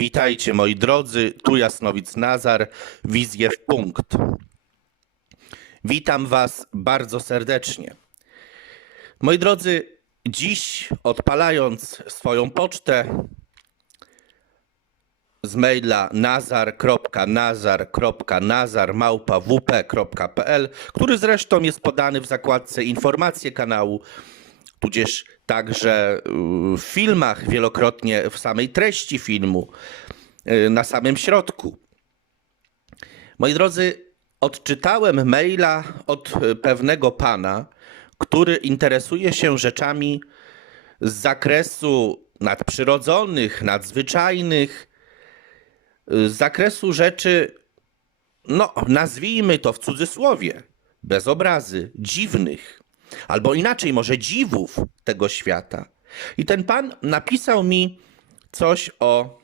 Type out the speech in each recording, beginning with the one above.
Witajcie moi drodzy, tu Jasnowic Nazar, wizję w punkt. Witam Was bardzo serdecznie. Moi drodzy, dziś odpalając swoją pocztę z maila nazar.nazar.nazar.wp.pl, który zresztą jest podany w zakładce informacje kanału, tudzież także y, w filmach, wielokrotnie w samej treści filmu, y, na samym środku. Moi drodzy, odczytałem maila od y, pewnego pana, który interesuje się rzeczami z zakresu nadprzyrodzonych, nadzwyczajnych, z zakresu rzeczy, no nazwijmy to w cudzysłowie, bez obrazy, dziwnych, albo inaczej, może dziwów tego świata. I ten pan napisał mi coś o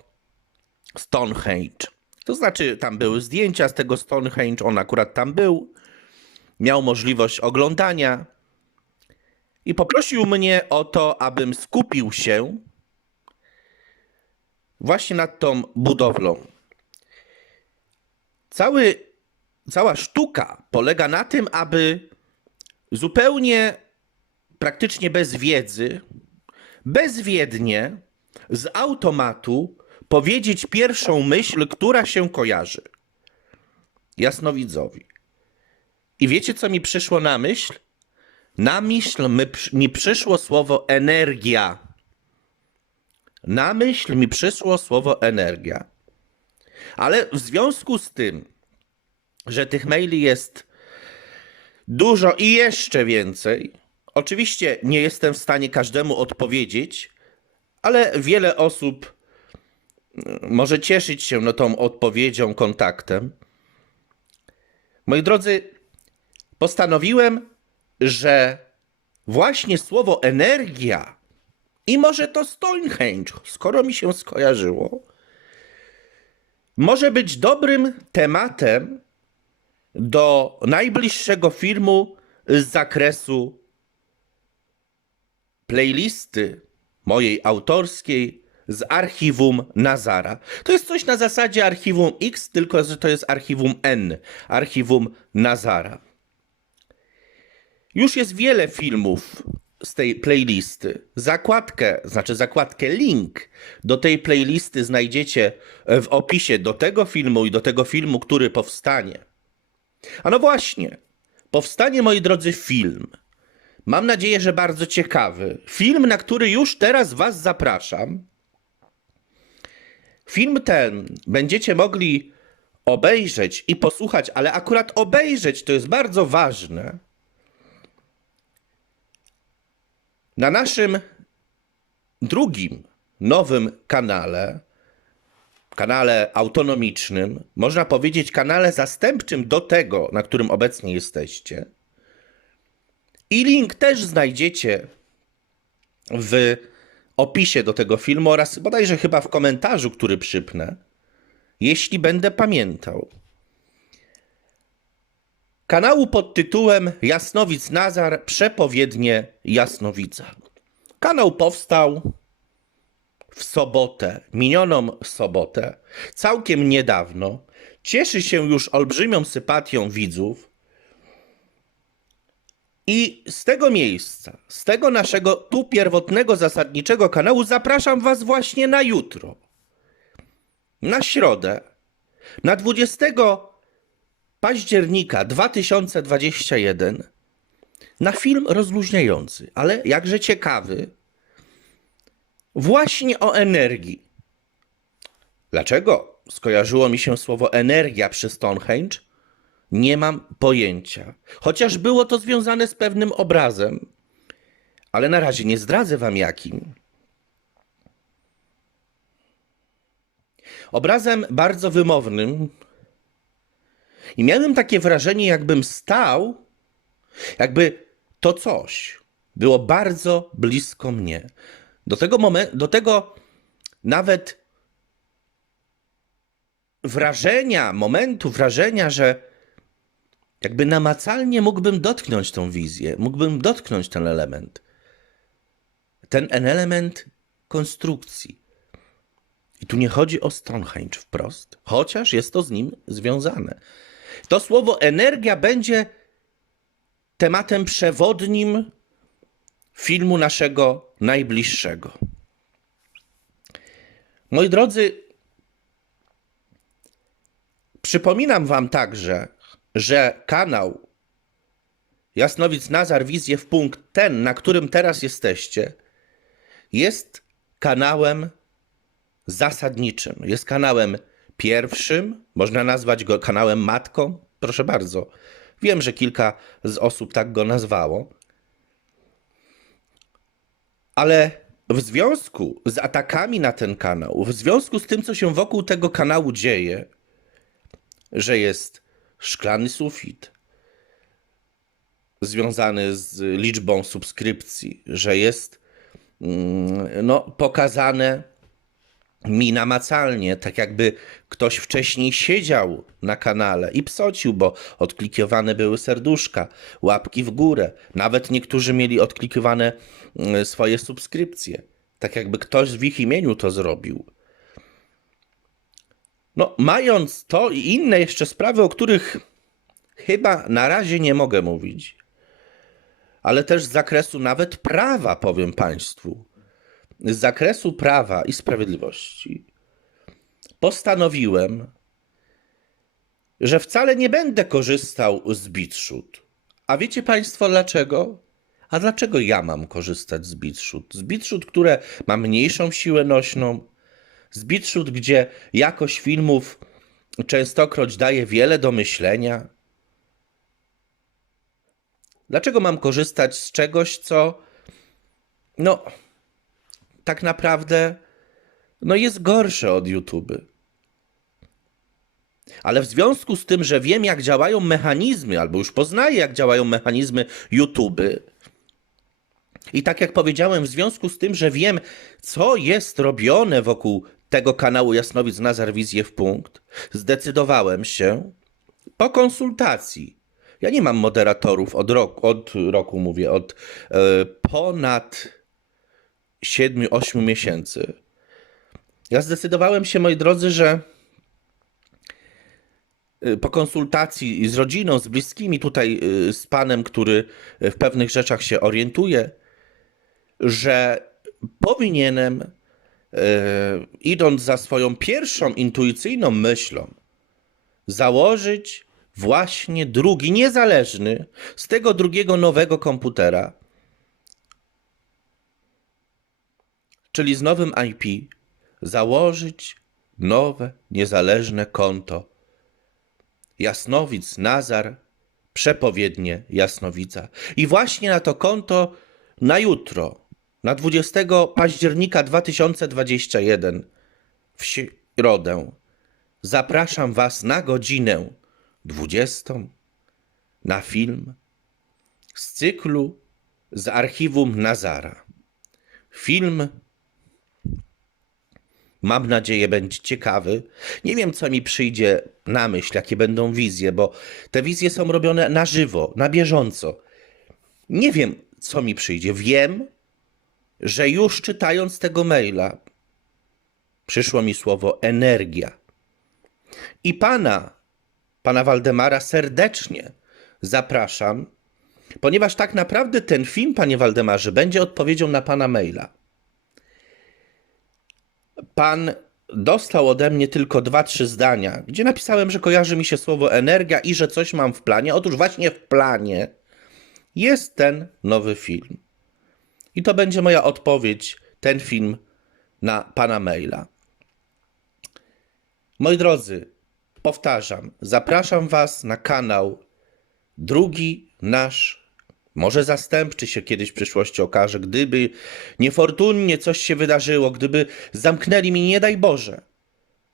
Stonehenge. To znaczy, tam były zdjęcia z tego Stonehenge, on akurat tam był, miał możliwość oglądania i poprosił mnie o to, abym skupił się właśnie nad tą budowlą. Cały, cała sztuka polega na tym, aby zupełnie, praktycznie bez wiedzy, bezwiednie, z automatu powiedzieć pierwszą myśl, która się kojarzy jasnowidzowi. I wiecie, co mi przyszło na myśl? Na myśl my, mi przyszło słowo energia. Na myśl mi przyszło słowo energia. Ale w związku z tym, że tych maili jest dużo i jeszcze więcej, oczywiście nie jestem w stanie każdemu odpowiedzieć, ale wiele osób mm, może cieszyć się no, tą odpowiedzią, kontaktem. Moi drodzy, postanowiłem, że właśnie słowo energia i może to Stonehenge, skoro mi się skojarzyło, może być dobrym tematem do najbliższego filmu z zakresu playlisty mojej autorskiej z archiwum Nazara. To jest coś na zasadzie archiwum X, tylko że to jest archiwum N, archiwum Nazara. Już jest wiele filmów z tej playlisty. Zakładkę, znaczy zakładkę link do tej playlisty znajdziecie w opisie do tego filmu i do tego filmu, który powstanie. A no właśnie, powstanie, moi drodzy, film. Mam nadzieję, że bardzo ciekawy. Film, na który już teraz Was zapraszam. Film ten będziecie mogli obejrzeć i posłuchać, ale akurat obejrzeć to jest bardzo ważne Na naszym drugim nowym kanale, kanale autonomicznym, można powiedzieć kanale zastępczym do tego, na którym obecnie jesteście. I link też znajdziecie w opisie do tego filmu oraz bodajże chyba w komentarzu, który przypnę, jeśli będę pamiętał. Kanału pod tytułem Jasnowic Nazar przepowiednie Jasnowica. Kanał powstał w sobotę, minioną sobotę, całkiem niedawno. Cieszy się już olbrzymią sympatią widzów. I z tego miejsca, z tego naszego tu pierwotnego, zasadniczego kanału zapraszam Was właśnie na jutro. Na środę, na 20 października 2021 na film rozluźniający, ale jakże ciekawy, właśnie o energii. Dlaczego skojarzyło mi się słowo energia przy Stonehenge? Nie mam pojęcia. Chociaż było to związane z pewnym obrazem, ale na razie nie zdradzę wam jakim. Obrazem bardzo wymownym, i miałem takie wrażenie, jakbym stał, jakby to coś było bardzo blisko mnie. Do tego momentu, do tego nawet wrażenia, momentu wrażenia, że jakby namacalnie mógłbym dotknąć tą wizję, mógłbym dotknąć ten element. Ten element konstrukcji. I tu nie chodzi o Stonehenge wprost, chociaż jest to z nim związane. To słowo energia będzie tematem przewodnim filmu naszego najbliższego. Moi drodzy, przypominam Wam także, że kanał Jasnowic Nazar Wizję w punkt ten, na którym teraz jesteście, jest kanałem zasadniczym. Jest kanałem pierwszym, można nazwać go kanałem matką. Proszę bardzo. Wiem, że kilka z osób tak go nazwało. Ale w związku z atakami na ten kanał, w związku z tym, co się wokół tego kanału dzieje, że jest szklany sufit związany z liczbą subskrypcji, że jest mm, no, pokazane mi namacalnie, tak jakby ktoś wcześniej siedział na kanale i psocił, bo odklikiwane były serduszka, łapki w górę. Nawet niektórzy mieli odklikiwane mm, swoje subskrypcje. Tak jakby ktoś w ich imieniu to zrobił. No, mając to i inne jeszcze sprawy, o których chyba na razie nie mogę mówić, ale też z zakresu nawet prawa, powiem Państwu, z zakresu prawa i sprawiedliwości, postanowiłem, że wcale nie będę korzystał z BitShoot. A wiecie Państwo dlaczego? A dlaczego ja mam korzystać z BitShoot? Z BitShoot, które ma mniejszą siłę nośną, z BitShoot, gdzie jakość filmów częstokroć daje wiele do myślenia. Dlaczego mam korzystać z czegoś, co no tak naprawdę no jest gorsze od YouTube? Ale w związku z tym, że wiem, jak działają mechanizmy, albo już poznaję, jak działają mechanizmy YouTube, i tak jak powiedziałem, w związku z tym, że wiem, co jest robione wokół tego kanału Jasnowic Nazar Wizję w punkt, zdecydowałem się po konsultacji. Ja nie mam moderatorów od roku, od roku mówię, od e, ponad 7-8 miesięcy. Ja zdecydowałem się, moi drodzy, że e, po konsultacji z rodziną, z bliskimi, tutaj e, z panem, który w pewnych rzeczach się orientuje, że powinienem, e, idąc za swoją pierwszą intuicyjną myślą, założyć właśnie drugi, niezależny z tego drugiego nowego komputera, czyli z nowym IP, założyć nowe, niezależne konto. Jasnowic, Nazar, przepowiednie Jasnowica. I właśnie na to konto na jutro, na 20 października 2021 w środę, zapraszam Was na godzinę 20 na film z cyklu z archiwum Nazara. Film, mam nadzieję, będzie ciekawy. Nie wiem, co mi przyjdzie na myśl, jakie będą wizje, bo te wizje są robione na żywo, na bieżąco. Nie wiem, co mi przyjdzie. Wiem, że już czytając tego maila, przyszło mi słowo energia. I pana, pana Waldemara, serdecznie zapraszam, ponieważ tak naprawdę ten film, panie Waldemarze, będzie odpowiedzią na pana maila. Pan dostał ode mnie tylko dwa, trzy zdania, gdzie napisałem, że kojarzy mi się słowo energia i że coś mam w planie. Otóż właśnie w planie jest ten nowy film. I to będzie moja odpowiedź, ten film na pana maila. Moi drodzy, powtarzam, zapraszam was na kanał drugi nasz, może zastępczy się kiedyś w przyszłości okaże, gdyby niefortunnie coś się wydarzyło, gdyby zamknęli mi, nie daj Boże,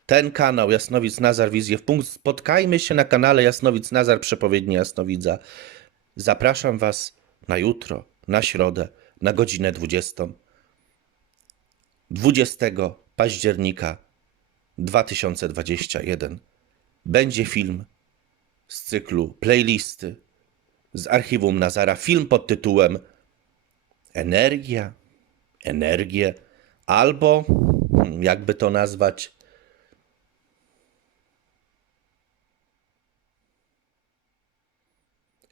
ten kanał Jasnowic Nazar Wizję w punkt. Spotkajmy się na kanale Jasnowic Nazar Przepowiedni Jasnowidza. Zapraszam Was na jutro, na środę, na godzinę 20. 20 października 2021 będzie film z cyklu playlisty z archiwum Nazara. Film pod tytułem Energia, Energię albo hmm, jakby to nazwać,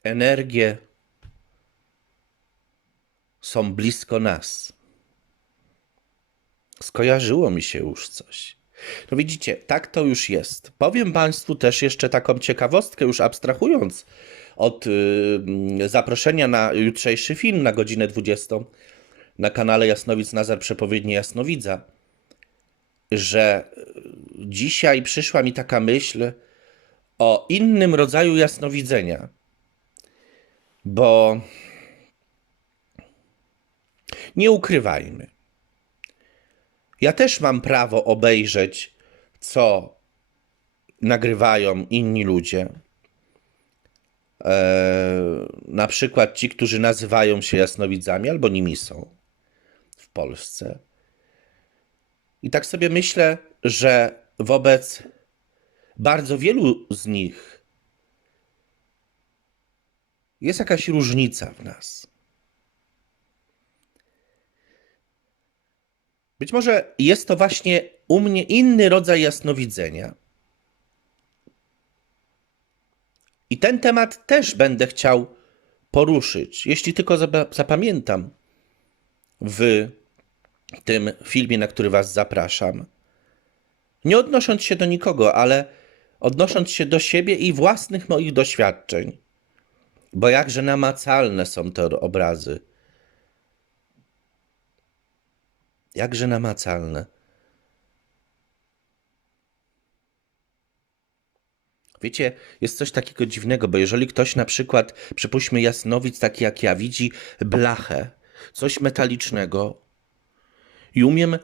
energie są blisko nas. Skojarzyło mi się już coś. No widzicie, tak to już jest. Powiem Państwu też jeszcze taką ciekawostkę, już abstrahując od y, zaproszenia na jutrzejszy film na godzinę 20 na kanale Jasnowic Nazar Przepowiednie Jasnowidza, że y, dzisiaj przyszła mi taka myśl o innym rodzaju jasnowidzenia, bo nie ukrywajmy. Ja też mam prawo obejrzeć, co nagrywają inni ludzie. Eee, na przykład ci, którzy nazywają się jasnowidzami albo nimi są w Polsce. I tak sobie myślę, że wobec bardzo wielu z nich jest jakaś różnica w nas. Być może jest to właśnie u mnie inny rodzaj jasnowidzenia. I ten temat też będę chciał poruszyć, jeśli tylko zapa- zapamiętam w tym filmie, na który Was zapraszam. Nie odnosząc się do nikogo, ale odnosząc się do siebie i własnych moich doświadczeń. Bo jakże namacalne są te obrazy. Jakże namacalne. Wiecie, jest coś takiego dziwnego, bo jeżeli ktoś na przykład, przypuśćmy jasnowic taki jak ja, widzi blachę, coś metalicznego i umiem,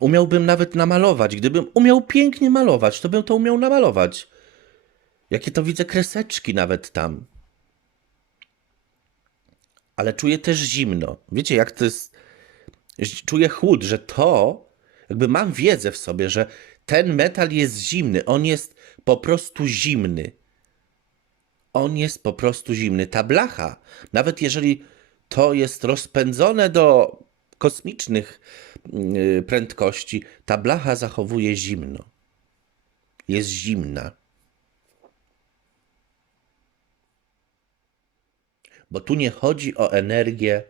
umiałbym nawet namalować. Gdybym umiał pięknie malować, to bym to umiał namalować. Jakie to widzę kreseczki nawet tam. Ale czuję też zimno. Wiecie, jak to jest czuję chłód, że to, jakby mam wiedzę w sobie, że ten metal jest zimny, on jest po prostu zimny. On jest po prostu zimny. Ta blacha, nawet jeżeli to jest rozpędzone do kosmicznych yy, prędkości, ta blacha zachowuje zimno. Jest zimna. Bo tu nie chodzi o energię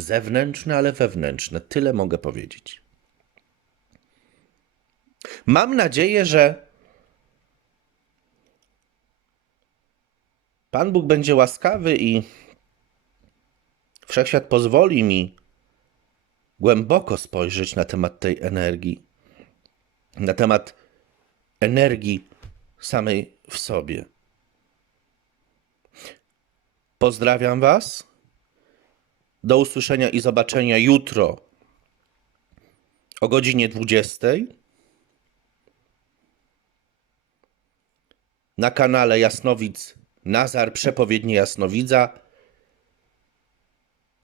zewnętrzne, ale wewnętrzne. Tyle mogę powiedzieć. Mam nadzieję, że Pan Bóg będzie łaskawy i wszechświat pozwoli mi głęboko spojrzeć na temat tej energii, na temat energii samej w sobie. Pozdrawiam Was. Do usłyszenia i zobaczenia jutro o godzinie 20 na kanale Jasnowic Nazar Przepowiednie Jasnowidza.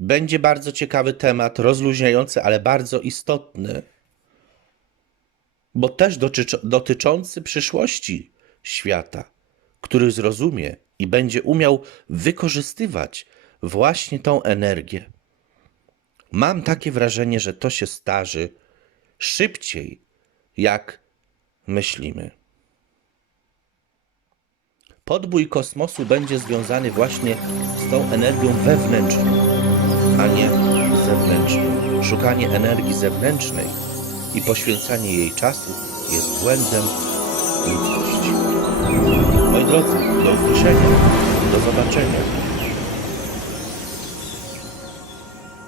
Będzie bardzo ciekawy temat, rozluźniający, ale bardzo istotny, bo też dotyczący przyszłości świata, który zrozumie i będzie umiał wykorzystywać właśnie tą energię. Mam takie wrażenie, że to się starzy szybciej, jak myślimy. Podbój kosmosu będzie związany właśnie z tą energią wewnętrzną, a nie zewnętrzną. Szukanie energii zewnętrznej i poświęcanie jej czasu jest błędem ludzkości. Moi drodzy, do usłyszenia, do zobaczenia.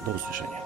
Do usłyszenia.